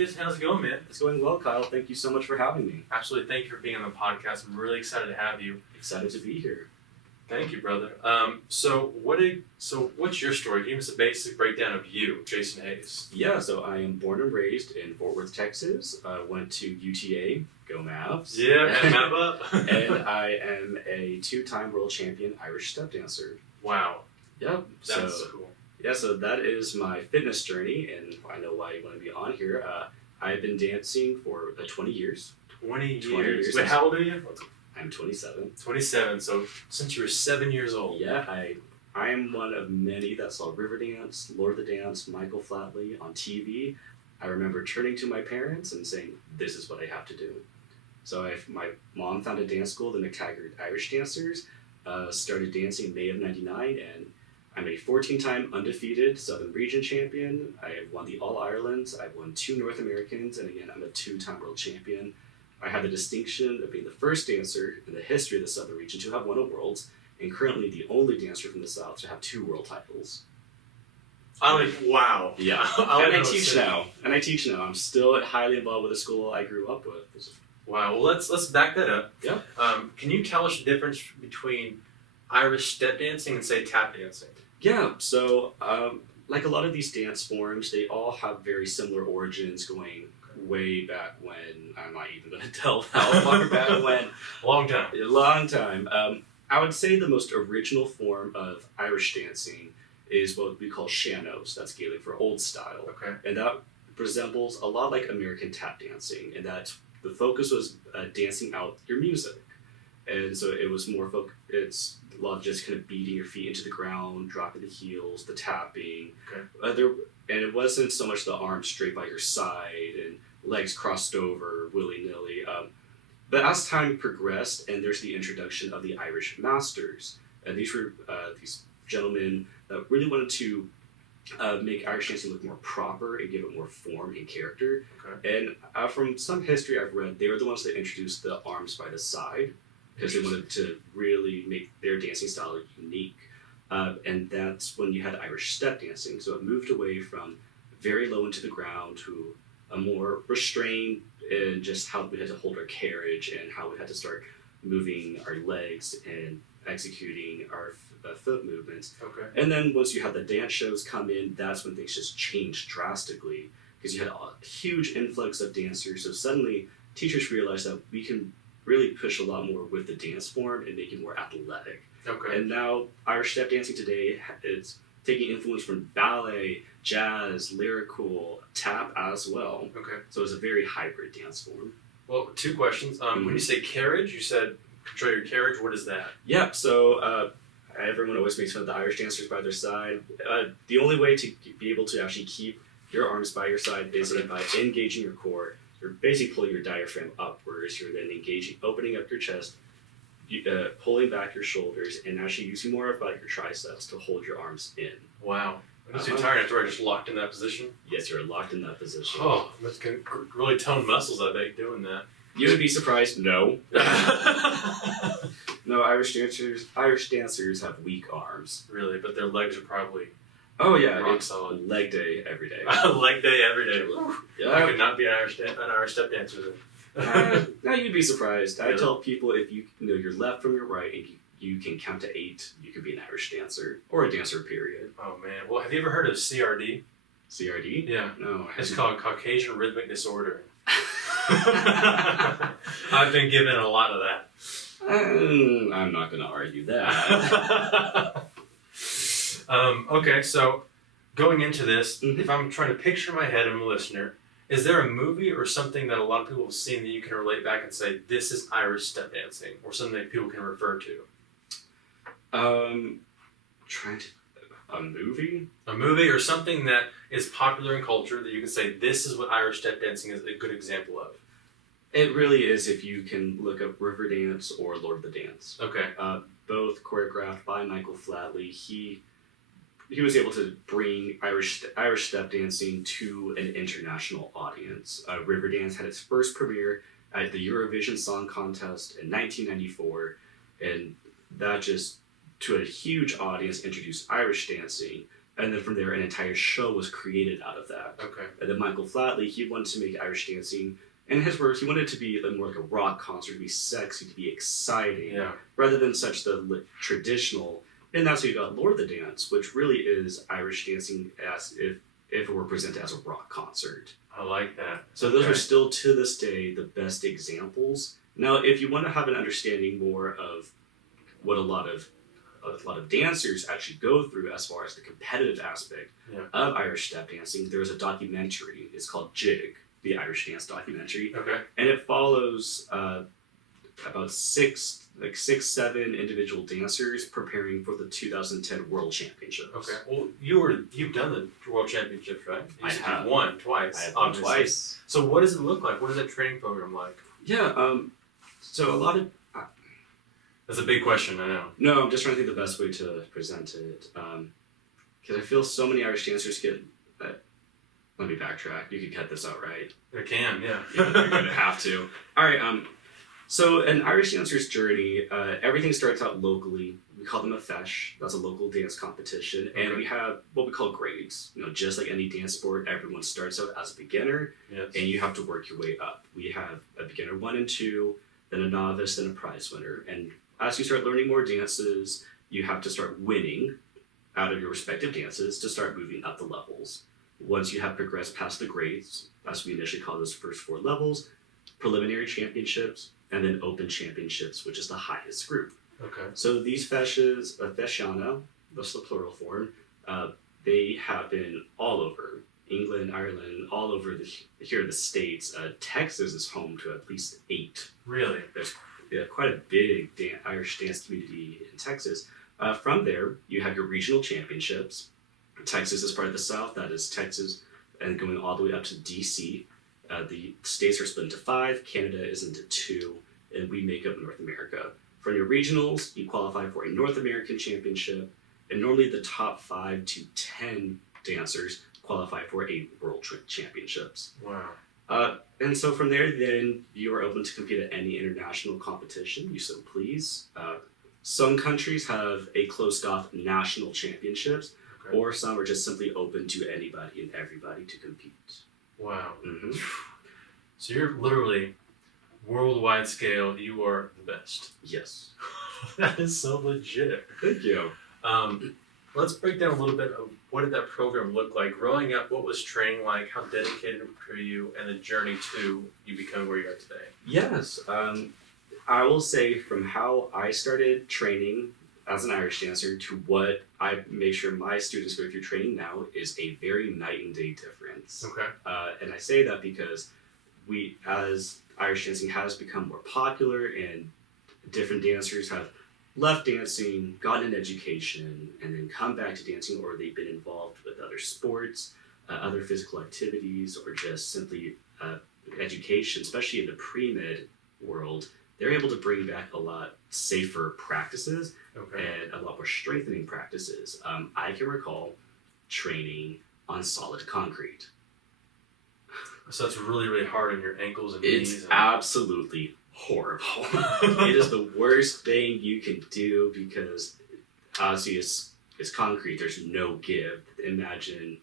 How's it going, man? It's going well, Kyle. Thank you so much for having me. Absolutely. Thank you for being on the podcast. I'm really excited to have you. Excited to be here. Thank you, brother. So what's your story? Give us a basic breakdown of you, Jason Hayes. Yeah, so I am born and raised in Fort Worth, Texas. Went to UTA, go Mavs. Yeah, Mav up. And I am a two-time world champion Irish step dancer. Wow. Yep. That's so cool. Yeah, so that is my fitness journey, and I know why you want to be on here. I've been dancing for 20 years. 20 years. Wait, how old are you? I'm 27. 27, so since you were 7 years old. Yeah, I am one of many that saw Riverdance, Lord of the Dance, Michael Flatley on TV. I remember turning to my parents and saying, this is what I have to do. So my mom found a dance school, the McTaggart Irish Dancers, started dancing in May of 99, and I'm a 14-time undefeated Southern Region champion. I have won the All-Irelands. I've won 2 North Americans, and again, I'm a 2-time world champion. I have the distinction of being the first dancer in the history of the Southern Region to have won a Worlds, and currently the only dancer from the South to have 2 world titles. Wow. Yeah. And I teach now. I'm still highly involved with the school I grew up with. Wow. Well, let's back that up. Yeah. Can you tell us the difference between Irish step dancing and, say, tap dancing? Yeah, so like a lot of these dance forms, they all have very similar origins going way back when. I'm not even going to tell how far back when. Long time. A long time. I would say the most original form of Irish dancing is what we call sean-nós. That's Gaelic for old style. Okay. And that resembles a lot like American tap dancing, in that the focus was dancing out your music. And so it was more it's a lot of just kind of beating your feet into the ground, dropping the heels, the tapping. Okay. And it wasn't so much the arms straight by your side and legs crossed over willy-nilly. But as time progressed, and there's the introduction of the Irish masters, and these were these gentlemen that really wanted to make Irish dancing look more proper and give it more form and character. Okay. And from some history I've read, they were the ones that introduced the arms by the side, because they wanted to really make their dancing style unique. And that's when you had Irish step dancing. So it moved away from very low into the ground to a more restrained in just how we had to hold our carriage and how we had to start moving our legs and executing our foot movements. Okay. And then once you had the dance shows come in, that's when things just changed drastically, because you had a huge influx of dancers. So suddenly teachers realized that we can really push a lot more with the dance form and make it more athletic. Okay. And now Irish step dancing today is taking influence from ballet, jazz, lyrical, tap as well. Okay. So it's a very hybrid dance form. Well, 2 questions. When you say carriage, you said control your carriage. What is that? Yeah, so everyone always makes fun of the Irish dancers by their side. The only way to be able to actually keep your arms by your side is by engaging your core. You're basically pulling your diaphragm upwards. You're then engaging, opening up your chest, pulling back your shoulders, and actually using more about your triceps to hold your arms in. Wow. I'm just too tired after I just locked in that position. Yes, you're locked in that position. Oh, that's going to really tone muscles, I bet, doing that. You would be surprised. No. No, Irish dancers have weak arms. Really, but their legs are probably... Oh yeah, rock it's solid. Leg day every day. Leg day every day. Yeah. I could not be an Irish step dancer then. No, you'd be surprised. Really? I tell people, if you know your left from your right and you can count to 8, you could be an Irish dancer or a dancer. Period. Oh man. Well, have you ever heard of CRD? CRD? Yeah. No. It's called Caucasian Rhythmic Disorder. I've been given a lot of that. I'm not going to argue that. Okay, so going into this, if I'm trying to picture in my head, I'm a listener, is there a movie or something that a lot of people have seen that you can relate back and say, this is Irish step dancing, or something that people can refer to? A movie? A movie or something that is popular in culture that you can say, this is what Irish step dancing is a good example of. It really is, if you can look up Riverdance or Lord of the Dance. Okay. Both choreographed by Michael Flatley. He was able to bring Irish step dancing to an international audience. Riverdance had its first premiere at the Eurovision Song Contest in 1994, and that just, to a huge audience, introduced Irish dancing. And then from there, an entire show was created out of that. Okay. And then Michael Flatley, he wanted to make Irish dancing, in his words, he wanted it to be more like a rock concert, to be sexy, to be exciting, rather than such the traditional. And that's why you got Lord of the Dance, which really is Irish dancing as if it were presented as a rock concert. I like that. So those are still, to this day, the best examples. Now, if you want to have an understanding more of what a lot of dancers actually go through as far as the competitive aspect of Irish step dancing, there's a documentary. It's called Jig, the Irish dance documentary. Okay. And it follows about six, 7 individual dancers preparing for the 2010 World Championships. Okay. Well, you've done the World Championships, right? I have. You won twice. I have won twice. So what does it look like? What is that training program like? Yeah. So a lot of. That's a big question, I know. No, I'm just trying to think the best way to present it. Because I feel so many Irish dancers get. Let me backtrack. You could cut this out, right? I can, yeah. You're gonna have to. All right. So an Irish dancer's journey, everything starts out locally. We call them a feis. That's a local dance competition, and we have what we call grades. Just like any dance sport, everyone starts out as a beginner, and you have to work your way up. We have a beginner 1 and 2, then a novice, then a prize winner, and as you start learning more dances, you have to start winning out of your respective dances to start moving up the levels. Once you have progressed past the grades, as we initially call those first 4 levels, preliminary championships, and then open championships, which is the highest group. Okay. So these feshes, fesciana, that's the plural form, they happen all over England, Ireland, all over here in the States. Texas is home to at least 8. Really? There's quite a big Irish dance community in Texas. From there, you have your regional championships. Texas is part of the South. That is Texas, and going all the way up to DC. The states are split into 5. Canada is into 2, and we make up North America. For your regionals, you qualify for a North American championship, and normally the top 5 to 10 dancers qualify for a World Championships. Wow. And so from there, then you are open to compete at any international competition you so please. Some countries have a closed-off national championships, or some are just simply open to anybody and everybody to compete. Wow. Mm-hmm. So you're literally, worldwide scale, you are the best. Yes. That is so legit. Thank you. Let's break down a little bit of what did that program look like? Growing up, what was training like? How dedicated were you? And the journey to you becoming where you are today? Yes. I will say from how I started training as an Irish dancer to what I make sure my students go through training now is a very night and day difference. Okay. And I say that because as Irish dancing has become more popular and different dancers have left dancing, gotten an education, and then come back to dancing, or they've been involved with other sports, other physical activities, or just simply education, especially in the pre-med world, they're able to bring back a lot safer practices and a lot more strengthening practices. I can recall training on solid concrete. So that's really, really hard on your ankles and knees. It's absolutely horrible. It is the worst thing you can do because obviously it's concrete. There's no give. Imagine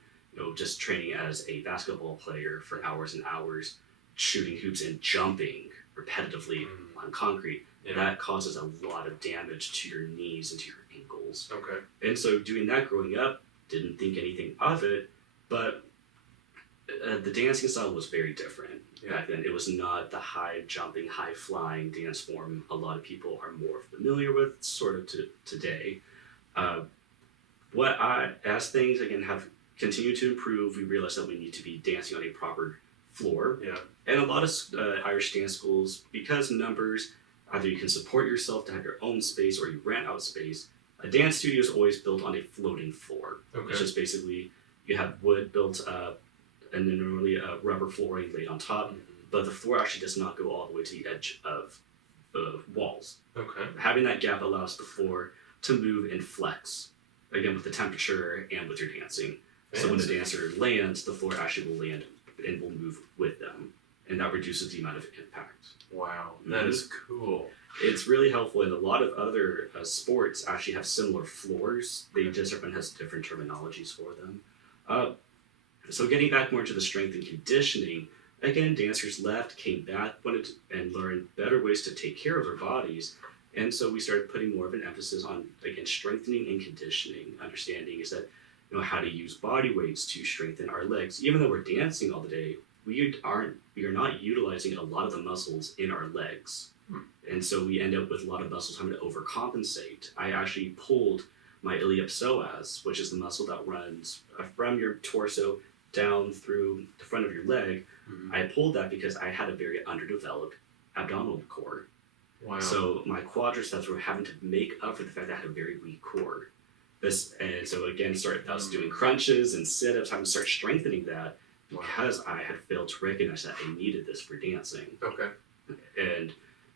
just training as a basketball player for hours and hours, shooting hoops and jumping repetitively on concrete. Yeah. That causes a lot of damage to your knees and to your ankles. Okay. And so doing that growing up, didn't think anything of it, but the dancing style was very different back then. It was not the high jumping, high flying dance form a lot of people are more familiar with sort of today. As things again have continued to improve, we realized that we need to be dancing on a proper floor. Yeah. And a lot of Irish dance schools, because numbers, either you can support yourself to have your own space or you rent out space. A dance studio is always built on a floating floor, which is basically you have wood built up and then normally a rubber flooring laid on top, but the floor actually does not go all the way to the edge of the walls. Okay. Having that gap allows the floor to move and flex, again with the temperature and with your dancing. Fancy. So when the dancer lands, the floor actually will land and will move with them, and that reduces the amount of impact. Wow, that is cool. It's really helpful, and a lot of other sports actually have similar floors. They just everyone has different terminologies for them. Uh, so getting back more into the strength and conditioning, again, dancers left, came back, and learned better ways to take care of their bodies. And so we started putting more of an emphasis on, again, strengthening and conditioning. Understanding is that, how to use body weights to strengthen our legs. Even though we're dancing all the day, we are not utilizing a lot of the muscles in our legs. And so we end up with a lot of muscles having to overcompensate. I actually pulled my iliopsoas, which is the muscle that runs from your torso down through the front of your leg. Mm-hmm. I pulled that because I had a very underdeveloped abdominal core. Wow. So my quadriceps were having to make up for the fact that I had a very weak core. And so again, started thus doing crunches and sit-ups, having to start strengthening that because I had failed to recognize that I needed this for dancing. Okay. And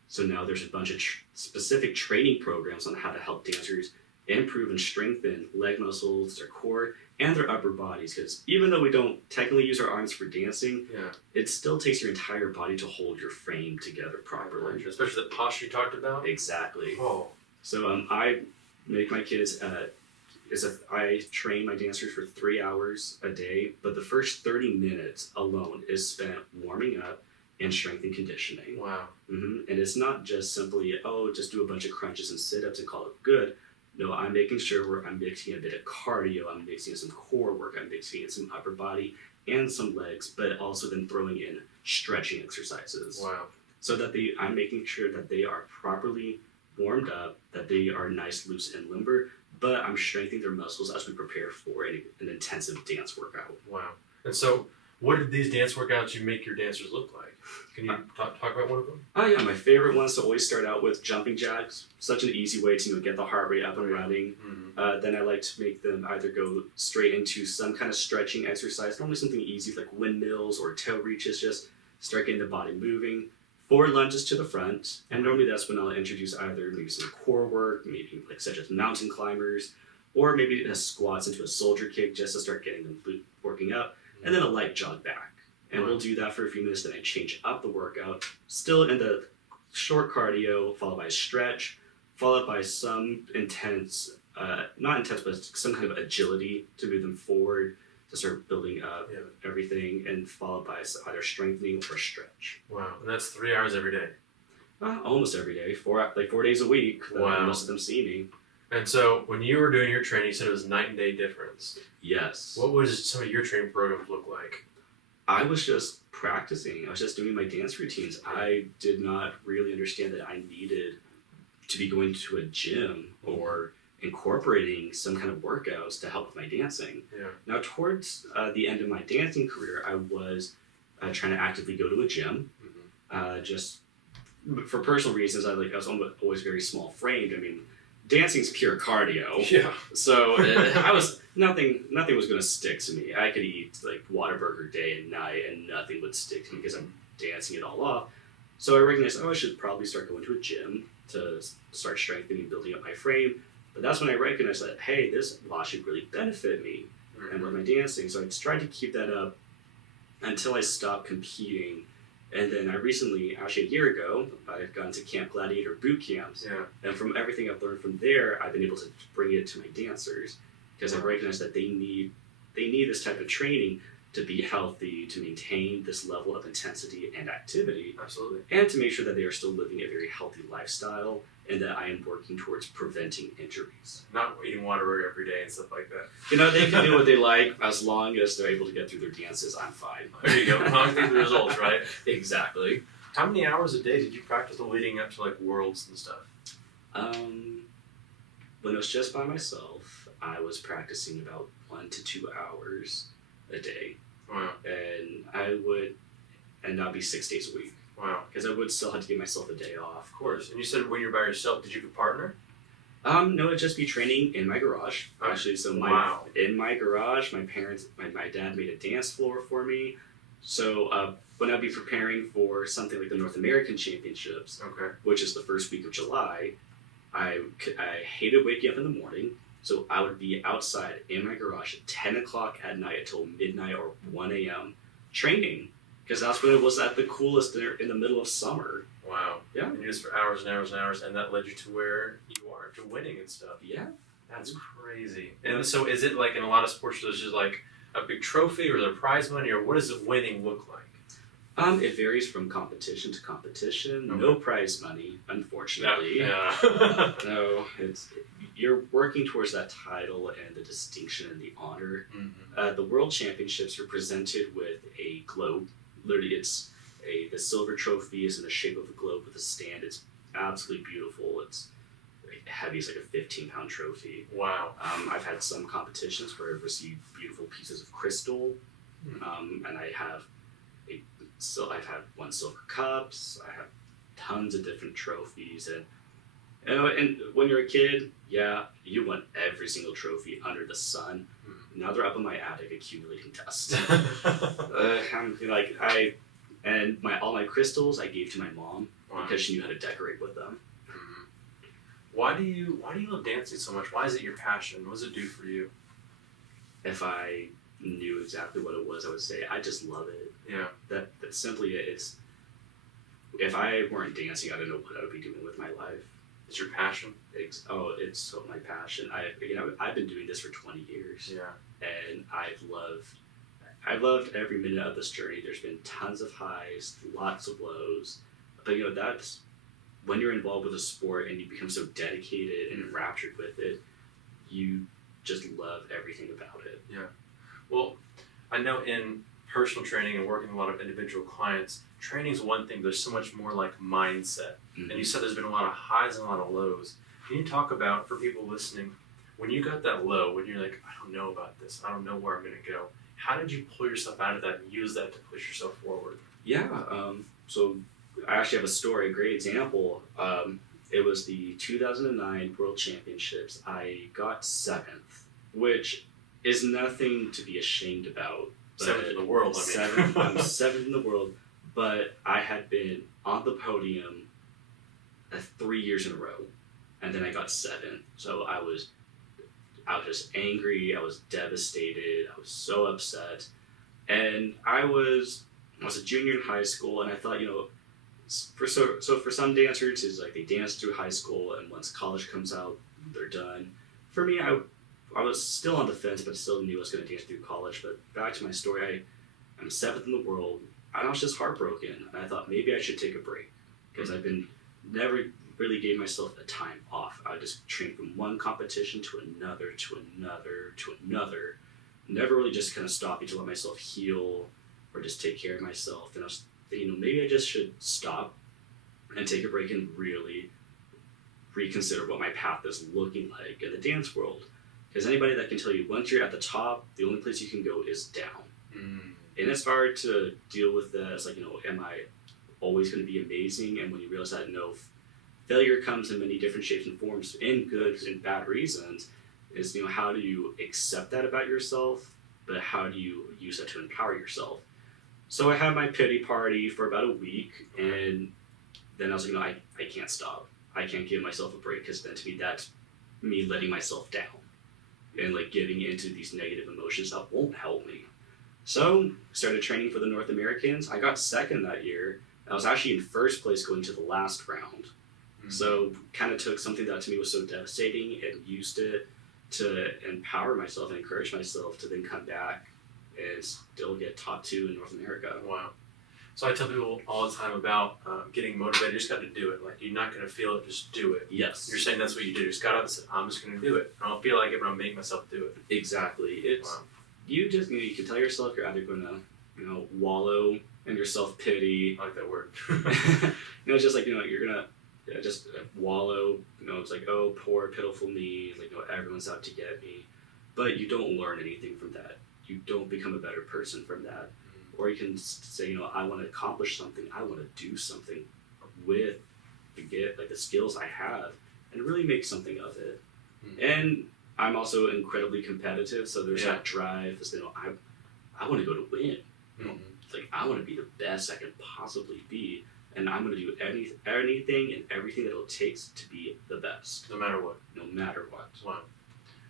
so now there's a bunch of specific training programs on how to help dancers improve and strengthen leg muscles, their core, and their upper bodies. Because even though we don't technically use our arms for dancing, it still takes your entire body to hold your frame together properly. Especially the posture you talked about? Exactly. Oh. So I make my kids, I train my dancers for 3 hours a day, but the first 30 minutes alone is spent warming up and strength and conditioning. Wow. And it's not just simply, just do a bunch of crunches and sit-ups and call it good. No, I'm making sure I'm mixing a bit of cardio, I'm mixing in some core work, I'm mixing in some upper body and some legs, but also then throwing in stretching exercises. Wow. So that I'm making sure that they are properly warmed up, that they are nice, loose, and limber, but I'm strengthening their muscles as we prepare for an intensive dance workout. Wow. And so, what did these dance workouts you make your dancers look like? Can you talk about one of them? Yeah, my favorite ones to always start out with jumping jacks. Such an easy way to get the heart rate up and running. Mm-hmm. Then I like to make them either go straight into some kind of stretching exercise, normally something easy like windmills or toe reaches, just start getting the body moving. 4 lunges to the front, and normally that's when I'll introduce either maybe some core work, maybe such as mountain climbers, or maybe squats into a soldier kick just to start getting them working up, and then a light jog back. And we'll do that for a few minutes, then I change up the workout, still in the short cardio, followed by a stretch, followed by some intense, not intense, but some kind of agility to move them forward, to start building up everything, and followed by either strengthening or stretch. Wow, and that's 3 hours every day? Almost every day, 4 days a week. Wow. Most of them see me. And so, when you were doing your training, you said it was night and day difference. Yes. What was some of your training programs look like? I was just practicing. I was just doing my dance routines. I did not really understand that I needed to be going to a gym or incorporating some kind of workouts to help with my dancing. Yeah. Now, towards the end of my dancing career, I was trying to actively go to a gym, just for personal reasons. I was always very small framed. I mean, dancing's pure cardio. Yeah. So I was nothing was going to stick to me. I could eat like Whataburger day and night, and nothing would stick to me because I'm dancing it all off. So I recognized, I should probably start going to a gym to start strengthening, building up my frame. But that's when I recognized that, hey, this should really benefit me and with my dancing. So I tried to keep that up until I stopped competing. And then I recently, actually a year ago, I've gone to Camp Gladiator boot camps. Yeah. And from everything I've learned from there, I've been able to bring it to my dancers because I recognize that they need this type of training to be healthy, to maintain this level of intensity and activity. Absolutely. And to make sure that they are still living a very healthy lifestyle and that I am working towards preventing injuries. Not eating Whataburger every day and stuff like that. They can do what they like as long as they're able to get through their dances. I'm fine. There you go. Long through the results, right? Exactly. How many hours a day did you practice leading up to like Worlds and stuff? When it was just by myself, I was practicing about 1 to 2 hours a day. Wow. And that'd be 6 days a week. Wow. Because I would still have to give myself a day off. Of course. And you said when you're by yourself, did you have a partner? No, it'd just be training in my garage. Actually, so in my garage, my dad made a dance floor for me. So when I'd be preparing for something like the North American Championships, which is the first week of July, I hated waking up in the morning. So I would be outside in my garage at 10 o'clock at night until midnight or 1 a.m. training. because that's when it was at the coolest in the middle of summer. Wow. Yeah. And you just for hours and hours and hours, and that led you to where you are, to winning and stuff. Yeah. That's crazy. And so is it like in a lot of sports, there's just like a big trophy or is there prize money, or what does winning look like? It varies from competition to competition. Okay. No prize money, unfortunately. Yeah. No, you're working towards that title and the distinction and the honor. Mm-hmm. The World Championships are presented with a globe. Literally, the silver trophy is in the shape of a globe with a stand. It's absolutely beautiful. It's heavy. It's like a 15-pound trophy. Wow. I've had some competitions where I've received beautiful pieces of crystal, and I've had won silver cups. I have tons of different trophies, and when you're a kid, yeah, you want every single trophy under the sun. Now they're up in my attic accumulating dust. All my crystals I gave to my mom because she knew how to decorate with them. Why do you love dancing so much? Why is it your passion? What does it do for you? If I knew exactly what it was, I would say I just love it. Yeah. That's simply it. If I weren't dancing, I don't know what I would be doing with my life. It's your passion? It's so my passion. I've been doing this for 20 years. Yeah. And I've loved every minute of this journey. There's been tons of highs, lots of lows. But that's when you're involved with a sport and you become so dedicated and enraptured with it, you just love everything about it. Yeah. Well, I know in personal training and working with a lot of individual clients, training is one thing. There's so much more like mindset. And you said there's been a lot of highs and a lot of lows. Can you talk about, for people listening, when you got that low, when you're like, I don't know about this, I don't know where I'm going to go, how did you pull yourself out of that and use that to push yourself forward? Yeah. So I actually have a story, a great example. It was the 2009 World Championships. I got 7th, which is nothing to be ashamed about. 7th in the world, I mean. 7th, I'm 7th in the world, but I had been on the podium 3 years in a row, and then I got 7th. So I was just angry. I was devastated. I was so upset, and I was a junior in high school, and I thought, for some dancers, it's like they dance through high school, and once college comes out, they're done. For me, I was still on the fence, but still knew I was going to dance through college. But back to my story, I'm 7th in the world, and I was just heartbroken, and I thought maybe I should take a break because never really gave myself a time off. I just trained from one competition to another, to another, to another. Never really just kind of stopping to let myself heal or just take care of myself. And I was thinking, maybe I just should stop and take a break and really reconsider what my path is looking like in the dance world. Because anybody that can tell you, once you're at the top, the only place you can go is down. And it's hard to deal with that. It's like, am I always going to be amazing? And when you realize that, no, failure comes in many different shapes and forms, in good and bad reasons, is, how do you accept that about yourself, but how do you use that to empower yourself? So I had my pity party for about a week, and then I was like, I can't stop. I can't give myself a break, because then to me, that's me letting myself down and like getting into these negative emotions that won't help me. So I started training for the North Americans. I got 2nd that year. I was actually in 1st place going to the last round. So kind of took something that to me was so devastating and used it to empower myself and encourage myself to then come back and still get top 2 in North America. Wow. So I tell people all the time about getting motivated. You just got to do it. Like, you're not going to feel it, just do it. Yes. You're saying that's what you do. You just got up and said, I'm just going to do it. I don't feel like it, but I'll make myself do it. Exactly. It's you just you can tell yourself you're either going to wallow in your self-pity. I like that word. It's just like you're gonna just wallow. It's like, oh, poor pitiful me. Like, everyone's out to get me. But you don't learn anything from that. You don't become a better person from that. Or you can say, I want to accomplish something. I want to do something with the skills I have and really make something of it. And I'm also incredibly competitive, so there's that drive. I want to go to win. It's like, I want to be the best I can possibly be, and I'm going to do anything and everything that it takes to be the best. No matter what. No matter what. Wow.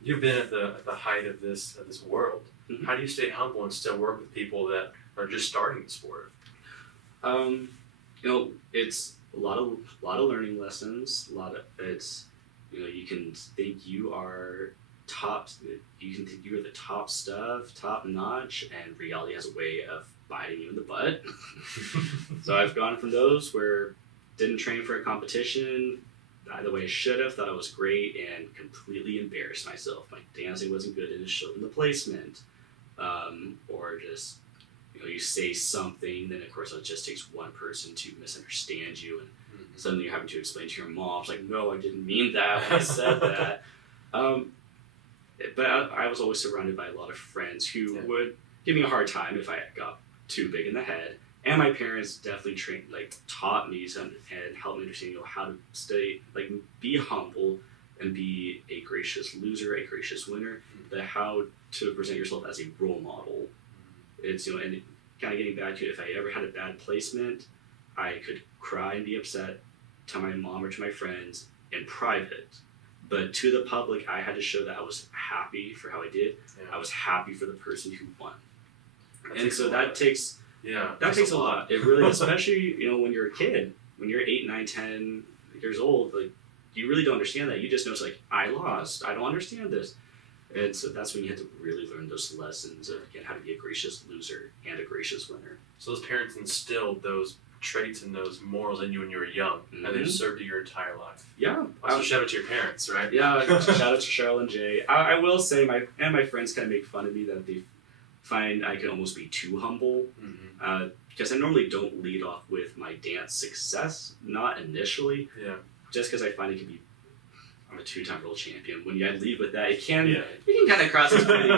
You've been at the height of this world. How do you stay humble and still work with people that are just starting the sport? It's a lot of learning lessons. You can think you are top. You can think you are the top stuff, top notch, and reality has a way of biting you in the butt. So I've gone from those where didn't train for a competition the way I should have, thought I was great, and completely embarrassed myself. My dancing wasn't good, and it showed in the placement, or just you say something, then of course it just takes one person to misunderstand you, and suddenly you're having to explain to your mom, it's like, no, I didn't mean that when I said that. But I was always surrounded by a lot of friends who would give me a hard time if I got too big in the head. And my parents definitely taught me and helped me understand, how to be humble and be a gracious loser, a gracious winner, but how to present yourself as a role model. It's, and kind of getting back to it, if I ever had a bad placement, I could cry and be upset to my mom or to my friends in private. But to the public, I had to show that I was happy for how I did. Yeah. I was happy for the person who won. That takes a lot. It really, especially, when you're a kid, when you're 8, 9, 10 years old, you really don't understand that. You just know it's I lost. I don't understand this. And so that's when you have to really learn those lessons of, again, how to be a gracious loser and a gracious winner. So those parents instilled those traits and those morals in you when you were young, and they've served you your entire life. Yeah. Also, shout out to your parents, right? Yeah, shout out to Cheryl and Jay. I will say, my friends kind of make fun of me that they find I can almost be too humble, because I normally don't lead off with my dance success, not initially, just because I find it can be, I'm a 2-time world champion. When I lead with that, it can kind of cross as pretty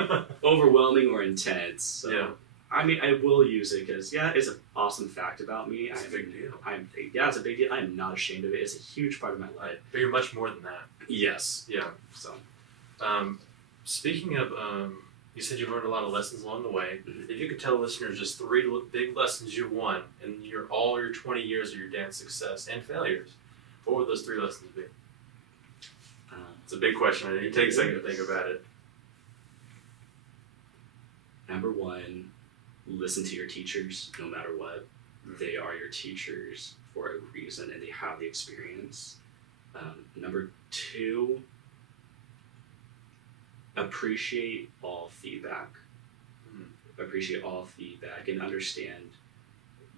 overwhelming or intense. So, I mean, I will use it because, it's an awesome fact about me. It's a big deal. It's a big deal. I'm not ashamed of it. It's a huge part of my life. But you're much more than that. Yes. Yeah. So, speaking of, you said you learned a lot of lessons along the way. If you could tell listeners just 3 big lessons you won in all your 20 years of your dance success and failures, what would those 3 lessons be? It's a big question. I need to take a second to think about it. Number 1, listen to your teachers no matter what. They are your teachers for a reason, and they have the experience. Number 2, appreciate all feedback. Appreciate all feedback and understand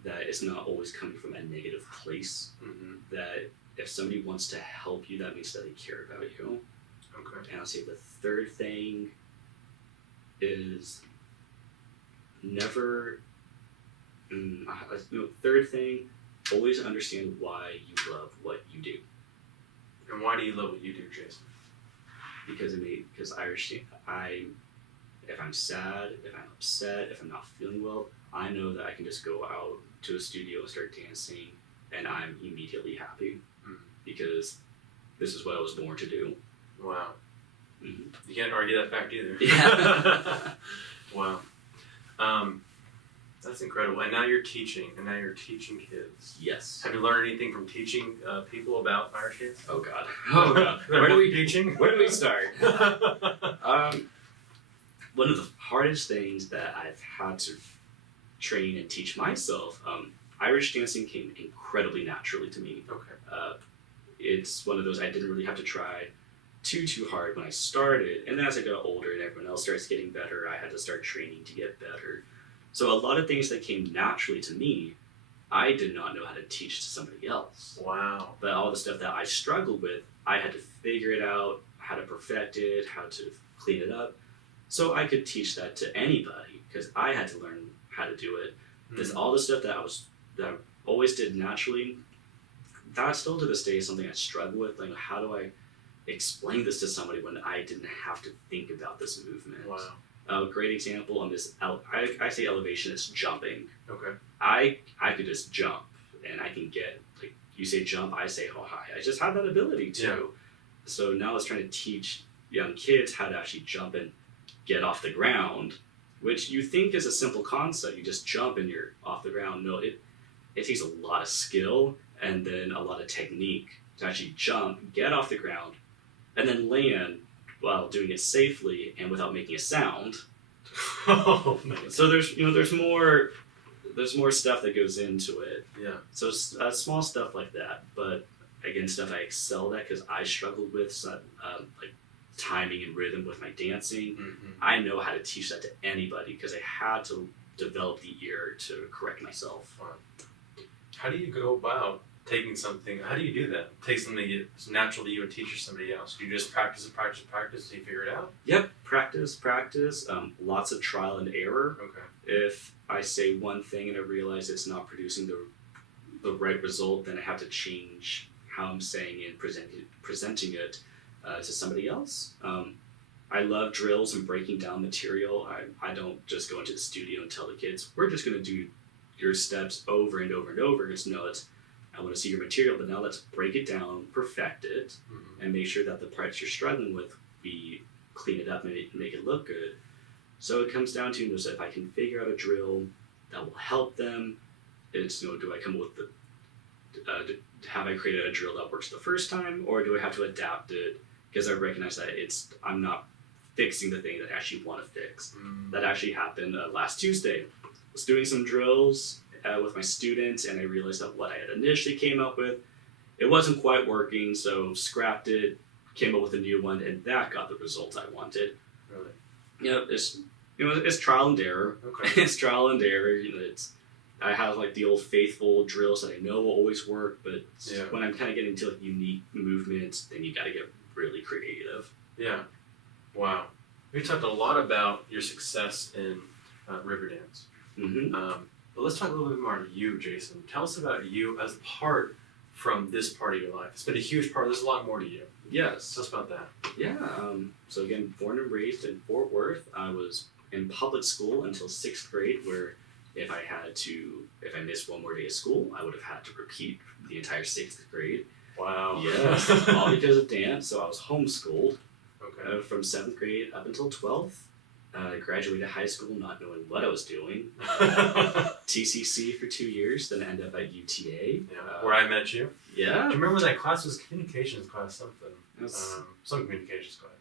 that it's not always coming from a negative place. That if somebody wants to help you, that means that they care about you. Okay. And I'll say the 3rd thing is never. 3rd thing, always understand why you love what you do. And why do you love what you do, Jason? Because if I'm sad, if I'm upset, if I'm not feeling well, I know that I can just go out to a studio and start dancing, and I'm immediately happy because this is what I was born to do. Wow. You can't argue that fact either. Yeah. Wow. That's incredible. And now you're teaching, kids. Yes. Have you learned anything from teaching people about Irish dance? Oh God. Where do we start? One of the hardest things that I've had to train and teach myself, Irish dancing came incredibly naturally to me. Okay. It's one of those I didn't really have to try too hard when I started, and then as I got older and everyone else starts getting better, I had to start training to get better. So a lot of things that came naturally to me, I did not know how to teach to somebody else. Wow. But all the stuff that I struggled with, I had to figure it out, how to perfect it, how to clean it up, so I could teach that to anybody, because I had to learn how to do it. Because all the stuff that I always did naturally, that still to this day is something I struggle with. Like, how do I explain this to somebody when I didn't have to think about this movement? Wow. A great example on this, I say elevation, it's jumping. Okay. I could just jump, and I can get, like, you say jump, I say how high. I just have that ability to. Yeah. So now let's try to teach young kids how to actually jump and get off the ground, which you think is a simple concept. You just jump and you're off the ground. No, it takes a lot of skill and then a lot of technique to actually jump, get off the ground, and then land while doing it safely and without making a sound. Oh man. So there's more there's more stuff that goes into it. Yeah. So small stuff like that, but again, stuff I excelled at because I struggled with like timing and rhythm with my dancing. Mm-hmm. I know how to teach that to anybody because I had to develop the ear to correct myself. Wow. How do you go about taking something? How do you do that? Take something that's natural to you and teach it to somebody else. Do you just practice until you figure it out? Yep, practice. Lots of trial and error. Okay. If I say one thing and I realize it's not producing the right result, then I have to change how I'm saying it and presenting it to somebody else. I love drills and breaking down material. I don't just go into the studio and tell the kids, we're just going to do your steps over and over and over. I want to see your material, but now let's break it down, perfect it, and make sure that the parts you're struggling with, we clean it up and make it look good. So it comes down to, if I can figure out a drill that will help them, it's, do I come up with have I created a drill that works the first time, or do I have to adapt it? Because I recognize that I'm not fixing the thing that I actually want to fix. That actually happened last Tuesday. I was doing some drills with my students, and I realized that what I had initially came up with, it wasn't quite working, so scrapped it, came up with a new one, and that got the result I wanted. Really? It's trial and error. Okay. It's trial and error. I have like the old faithful drills that I know will always work, but when I'm kind of getting to like unique movements, then you got to get really creative. Yeah. Wow. We talked a lot about your success in Riverdance. Mm-hmm. But let's talk a little bit more about you, Jason. Tell us about you as part from this part of your life. It's been a huge part. There's a lot more to you. Yes. Tell us about that. Yeah. So again, born and raised in Fort Worth. I was in public school until 6th grade, where if I missed one more day of school, I would have had to repeat the entire 6th grade. Wow. Yes. All because of dance. So I was homeschooled from 7th grade up until 12th. I graduated high school not knowing what I was doing. TCC for 2 years, then I ended up at UTA. Where I met you. Yeah. Do you remember that class? Was communications class something? Some communications class.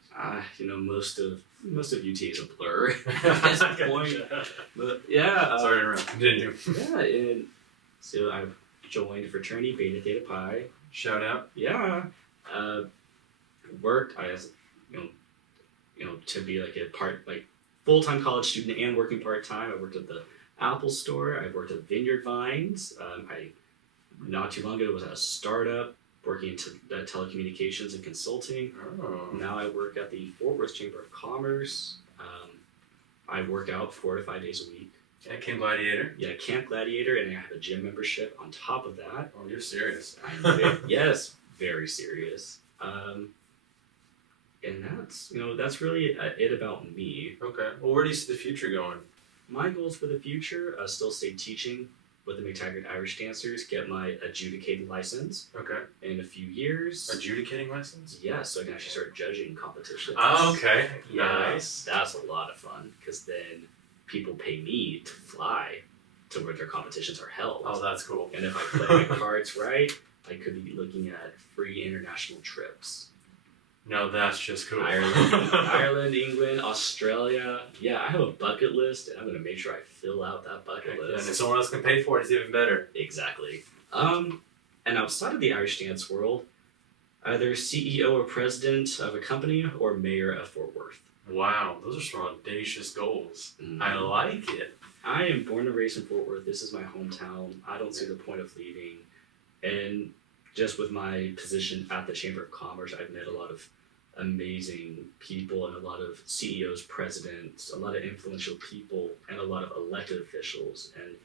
Most of UTA is a blur at this point. But yeah. Sorry to interrupt. Continue. Yeah, and so I've joined fraternity Beta Theta Pi. Shout out. Yeah. Worked as to be like full-time college student and working part-time. I worked at the Apple Store. I worked at Vineyard Vines. I not too long ago was at a startup working into telecommunications and consulting. Oh. Now I work at the Fort Worth Chamber of Commerce. I work out 4 to 5 days a week. At Camp Gladiator? Yeah, Camp Gladiator, and I have a gym membership on top of that. Oh, you're serious. Yes, very serious. And that's really it about me. Okay. Well, where do you see the future going? My goals for the future, still stay teaching with the McTaggart Irish Dancers, get my adjudicating license. Okay. In a few years. Adjudicating license? Yeah, so I can actually start judging competitions. Oh, okay. Nice. That's a lot of fun, because then people pay me to fly to where their competitions are held. Oh, that's cool. And if I play my cards right, I could be looking at free international trips. No, that's just cool. Ireland, England, Australia. Yeah, I have a bucket list, and I'm going to make sure I fill out that bucket list. And if someone else can pay for it, it's even better. Exactly. And outside of the Irish dance world, either CEO or president of a company or mayor of Fort Worth. Wow, those are some audacious goals. Mm-hmm. I like it. I am born and raised in Fort Worth. This is my hometown. I don't see the point of leaving. And just with my position at the Chamber of Commerce, I've met a lot of amazing people and a lot of CEOs, presidents, a lot of influential people, and a lot of elected officials. And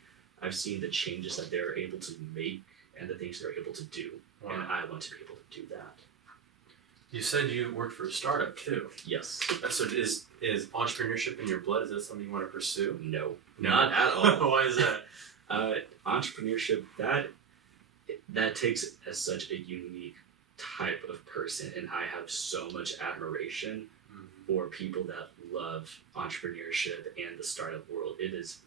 I've seen the changes that they're able to make and the things they're able to do. Wow. And I want to be able to do that. You said you worked for a startup too. Yes. So is entrepreneurship in your blood? Is that something you want to pursue? No, not at all. Why is that? Entrepreneurship, that takes such a unique type of person, and I have so much admiration for people that love entrepreneurship and the startup world. It is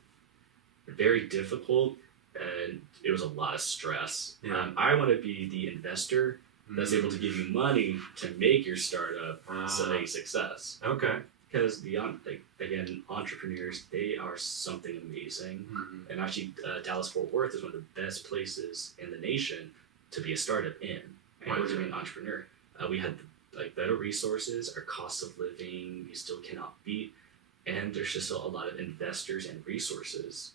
very difficult, and it was a lot of stress. Yeah. I want to be the investor that's able to give you money to make your startup a success. Okay. because again, entrepreneurs, they are something amazing. Mm-hmm. And actually, Dallas-Fort Worth is one of the best places in the nation to be a startup in or to be an entrepreneur. We had better resources, our cost of living we still cannot beat, and there's just a lot of investors and resources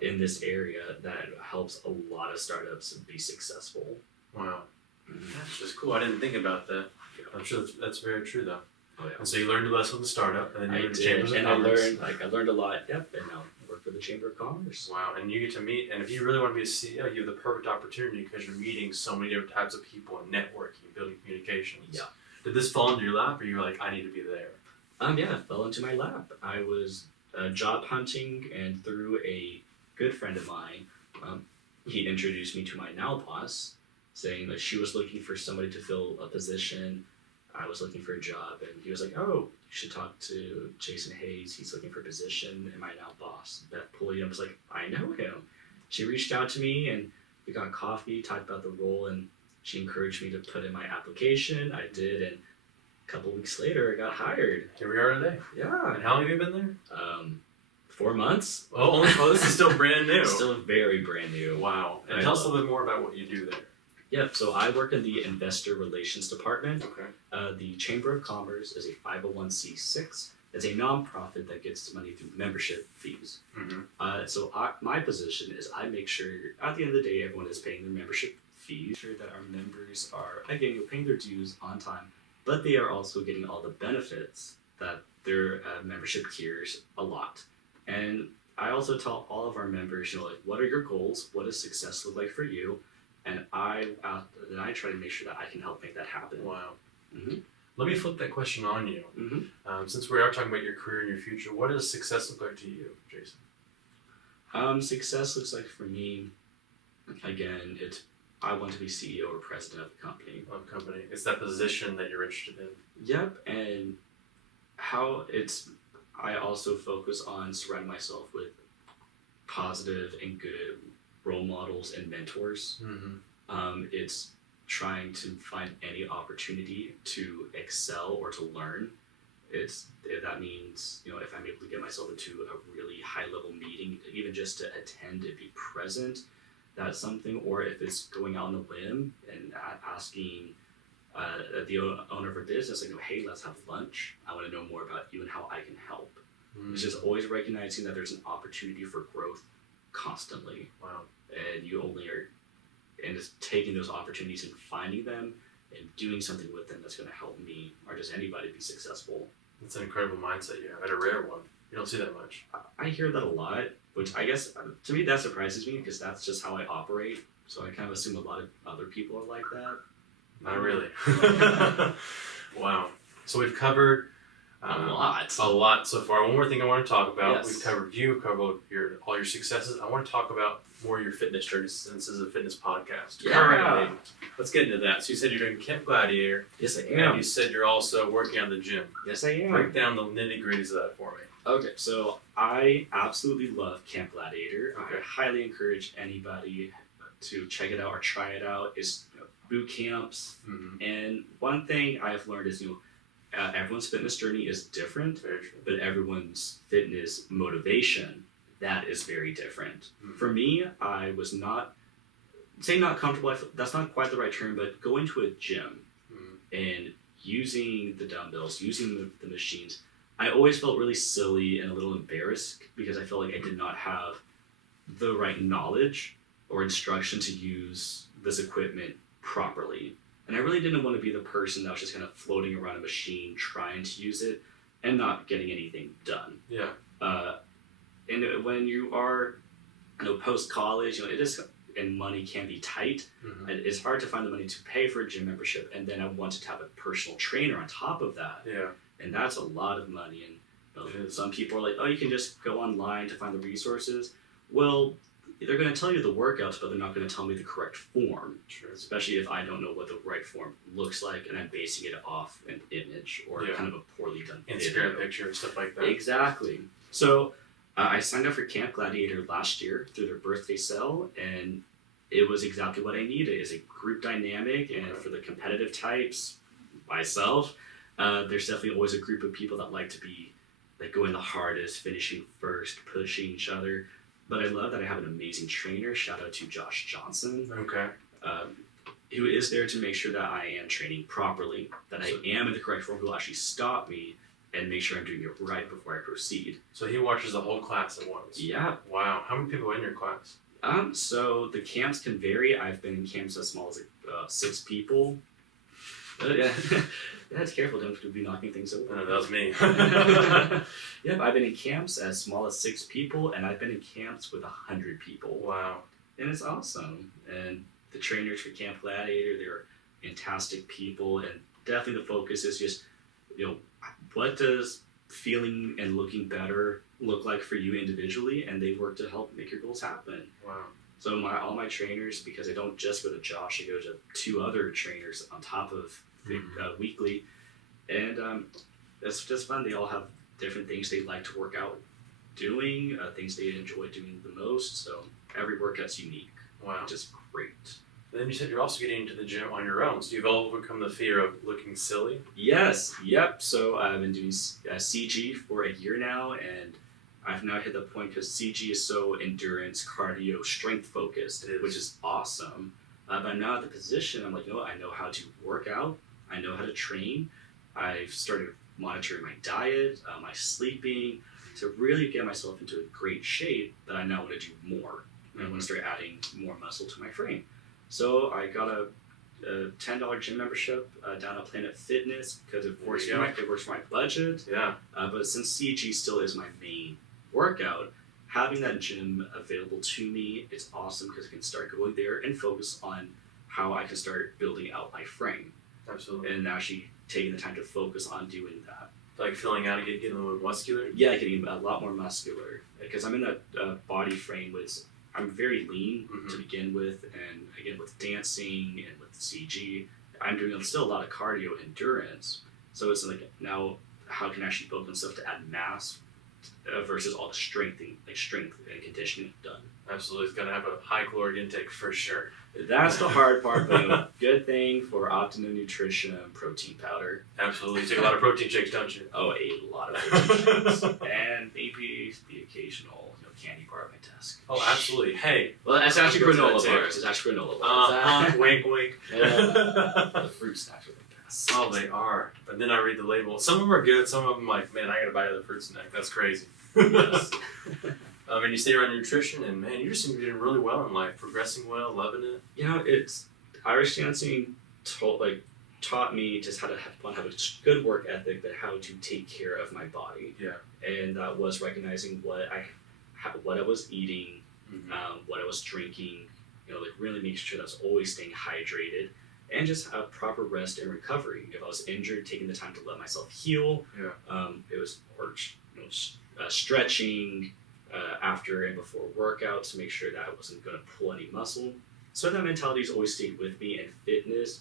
in this area that helps a lot of startups be successful. Wow, that's just cool. I didn't think about that. I'm sure that's very true though. Oh yeah. And so you learned a lesson with the startup, and then you went to Chambers of and Commerce. I learned a lot. Yep, and now I work for the Chamber of Commerce. Wow, and you get to meet, and if you really want to be a CEO, you have the perfect opportunity because you're meeting so many different types of people and networking, building communications. Yeah. Did this fall into your lap, or you were like, I need to be there? Yeah, it fell into my lap. I was job hunting, and through a good friend of mine, he introduced me to my now boss, saying that she was looking for somebody to fill a position. I was looking for a job, and he was like, "Oh, you should talk to Jason Hayes. He's looking for a position." And my now boss, Beth Pulliam, was like, "I know him." She reached out to me, and we got coffee, talked about the role, and she encouraged me to put in my application. I did, and a couple weeks later, I got hired. Here we are today. Yeah. And how long have you been there? 4 months. Oh, this is still brand new. Still very brand new. Wow. And tell us a little bit more about what you do there. Yep, so I work in the Investor Relations Department. Okay. The Chamber of Commerce is a 501c6. It's a nonprofit that gets money through membership fees. Mm-hmm. My position is I make sure at the end of the day everyone is paying their membership fees, sure that our members are, again, paying their dues on time, but they are also getting all the benefits that their membership tiers allot. And I also tell all of our members, what are your goals? What does success look like for you? And I try to make sure that I can help make that happen. Wow. Mm-hmm. Let me flip that question on you. Mm-hmm. Since we are talking about your career and your future, what does success look like to you, Jason? Success looks like for me, again, I want to be CEO or president of a company. It's that position that you're interested in. Yep, and I also focus on surrounding myself with positive and good role models and mentors. Mm-hmm. It's trying to find any opportunity to excel or to learn. If that means, if I'm able to get myself into a really high level meeting, even just to attend and be present, that's something. Or if it's going out on a limb and asking the owner of a business, hey, let's have lunch. I want to know more about you and how I can help. Mm-hmm. It's just always recognizing that there's an opportunity for growth constantly. Wow. And you only are, and just taking those opportunities and finding them and doing something with them that's going to help me or just anybody be successful. That's an incredible mindset you have, and a rare one. You don't see that much. I hear that a lot, which I guess to me that surprises me because that's just how I operate. So I kind of assume a lot of other people are like that. Not really. Wow. So we've covered a lot so far. One more thing I want to talk about. Yes. We've covered you, we've covered all your successes. I want to talk about more your fitness journey since this is a fitness podcast. Yeah. Currently, let's get into that. So you said you're doing Camp Gladiator. Yes, I And am. you said you're also working on the gym. Yes, I am. Break down the nitty-gritties of that for me. Okay, so I absolutely love Camp Gladiator. Okay. I highly encourage anybody to check it out or try it out. It's boot camps. Mm-hmm. And one thing I've learned is, everyone's fitness journey is different, Very true. but everyone's fitness motivation, that is very different. Mm-hmm. For me, I was not comfortable, that's not quite the right term, but going to a gym and using the dumbbells, using the machines, I always felt really silly and a little embarrassed because I felt like I did not have the right knowledge or instruction to use this equipment properly. And I really didn't want to be the person that was just kind of floating around a machine trying to use it and not getting anything done. Yeah. And when you are, post-college, it is, and money can be tight. Mm-hmm. And it's hard to find the money to pay for a gym membership. And then I wanted to have a personal trainer on top of that. Yeah. And that's a lot of money. And some people are like, oh, you can just go online to find the resources. Well, they're going to tell you the workouts, but they're not going to tell me the correct form. Sure. Especially if I don't know what the right form looks like and I'm basing it off an image or kind of a poorly done Instagram video. picture and stuff like that. Exactly. So I signed up for Camp Gladiator last year through their birthday sale, and it was exactly what I needed. It's a group dynamic, and for the competitive types, myself, there's definitely always a group of people that like to be like going the hardest, finishing first, pushing each other. But I love that I have an amazing trainer. Shout out to Josh Johnson. Okay. Who is there to make sure that I am training properly, that I am in the correct form, who will actually stop me and make sure I'm doing it right before I proceed. So he watches the whole class at once? Yeah. Wow. How many people are in your class? So the camps can vary. I've been in camps as small as 6 people. Yeah. That's careful, don't be knocking things over. That was me. Yep, I've been in camps as small as 6 people, and I've been in camps with 100 people. Wow. And it's awesome. And the trainers for Camp Gladiator, they're fantastic people, and definitely the focus is just, what does feeling and looking better look like for you individually, and they work to help make your goals happen. Wow. So all my trainers, because I don't just go to Josh, I go to 2 other trainers on top of weekly, and it's just fun. They all have different things they like to work out doing, things they enjoy doing the most, so every workout's unique. Wow. Which is great. Then you said you're also getting into the gym on your own, so you've overcome the fear of looking silly? Yes, yep. So I've been doing CG for a year now, and I've now hit the point because CG is so endurance, cardio, strength focused, which is awesome. But I'm now at the position, I'm like, I know how to work out, I know how to train. I've started monitoring my diet, my sleeping, to really get myself into a great shape that I now want to do more. I want to start adding more muscle to my frame. So I got a $10 gym membership down at Planet Fitness because it works for my budget. Yeah. But since CG still is my main workout, having that gym available to me is awesome because I can start going there and focus on how I can start building out my frame. Absolutely. And actually taking the time to focus on doing that. Like filling out and getting a little more muscular? Yeah, getting a lot more muscular because I'm in a body frame with. I'm very lean to begin with, and again with dancing and with CG, I'm doing still a lot of cardio endurance. So it's like now how can I actually build myself to add mass versus all the strength and conditioning done. Absolutely, it's gonna have a high caloric intake for sure. That's the hard part, but good thing for optimum nutrition, protein powder. Absolutely, you take a lot of protein shakes, don't you? Oh, a lot of protein shakes, and maybe the occasional candy bar at my desk. Oh, absolutely. Hey. Well, that's actually granola bars. It's actually granola bars. Wink, wink. The fruit snacks are the best. Oh, they are. But then I read the label. Some of them are good. Some of them, like, man, I gotta buy the fruit snack. That's crazy. Yes. And you stay around nutrition, and man, you just seem to be doing really well in life, progressing well, loving it. It's Irish dancing taught me just how to have a good work ethic, but how to take care of my body. Yeah. And that was recognizing what I was eating, what I was drinking, really making sure that I was always staying hydrated, and just have proper rest and recovery. If I was injured, taking the time to let myself heal. Yeah. It was stretching after and before workouts to make sure that I wasn't going to pull any muscle. So that mentality has always stayed with me, and fitness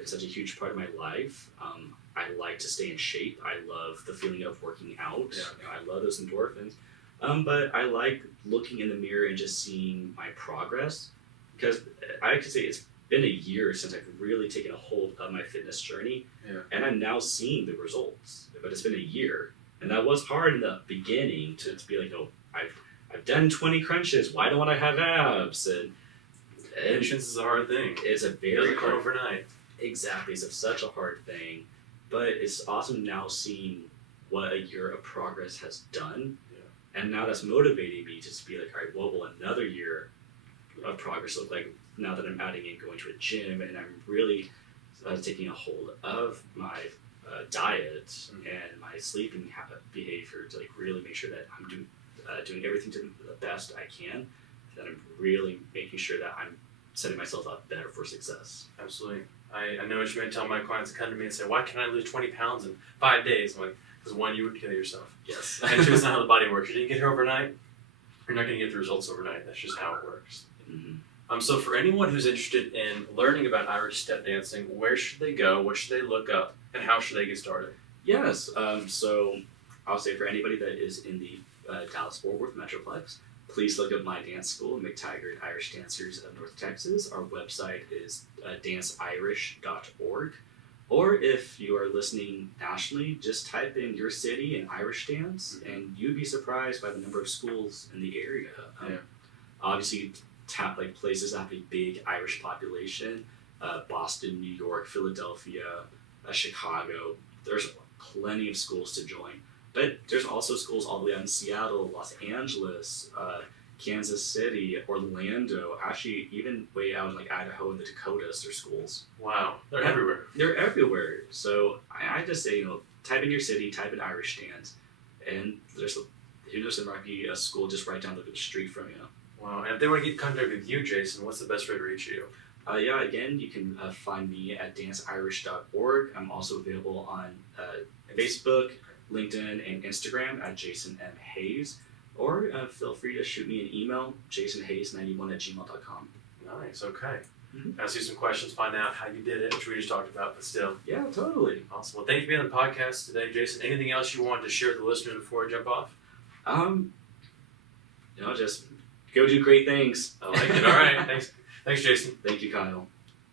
is such a huge part of my life. I like to stay in shape. I love the feeling of working out. Yeah. I love those endorphins. But I like looking in the mirror and just seeing my progress, because I could say it's been a year since I've really taken a hold of my fitness journey, and I'm now seeing the results. But it's been a year, and that was hard in the beginning to be like, I've done 20 crunches. Why don't I have abs? And Patience is a hard thing. It's a very hard overnight. Exactly, it's such a hard thing, but it's awesome now seeing what a year of progress has done. And now that's motivating me to just be like, all right, what will another year of progress look like now that I'm adding in going to a gym and I'm really taking a hold of my diet and my sleeping habit behavior to really make sure that I'm doing everything to the best I can, that I'm really making sure that I'm setting myself up better for success. Absolutely. I know what you mean. Tell my clients to come to me and say, why can't I lose 20 pounds in 5 days? I'm like, because one, you would kill yourself. Yes. And two, it's not how the body works. You didn't get here overnight. You're not going to get the results overnight. That's just how it works. So for anyone who's interested in learning about Irish step dancing, where should they go? What should they look up? And how should they get started? Yes. So I'll say for anybody that is in the Dallas-Fort Worth Metroplex, please look up my dance school, McTaggart Irish Dancers of North Texas. Our website is danceirish.org. Or if you are listening nationally, just type in your city and Irish dance, and you'd be surprised by the number of schools in the area. Obviously, like places that have a big Irish population, Boston, New York, Philadelphia, Chicago. There's plenty of schools to join. But there's also schools all the way out in Seattle, Los Angeles, Kansas City, Orlando, actually even way out in like Idaho and the Dakotas, there's schools. Wow, they're everywhere. They're everywhere. So I just say, type in your city, type in Irish dance, and who knows, there might be a school just right down the street from you. Wow, and if they want to get in contact with you, Jason, what's the best way to reach you? Again, you can find me at danceirish.org. I'm also available on Facebook, LinkedIn, and Instagram at Jason M. Hayes. Or feel free to shoot me an email, jasonhayes91@gmail.com. Nice, okay. Ask you some questions, find out how you did it, which we just talked about, but still. Yeah, totally. Awesome. Well, thank you for being on the podcast today, Jason. Anything else you wanted to share with the listeners before I jump off? Just go do great things. I like it. All right. Thanks, Jason. Thank you, Kyle.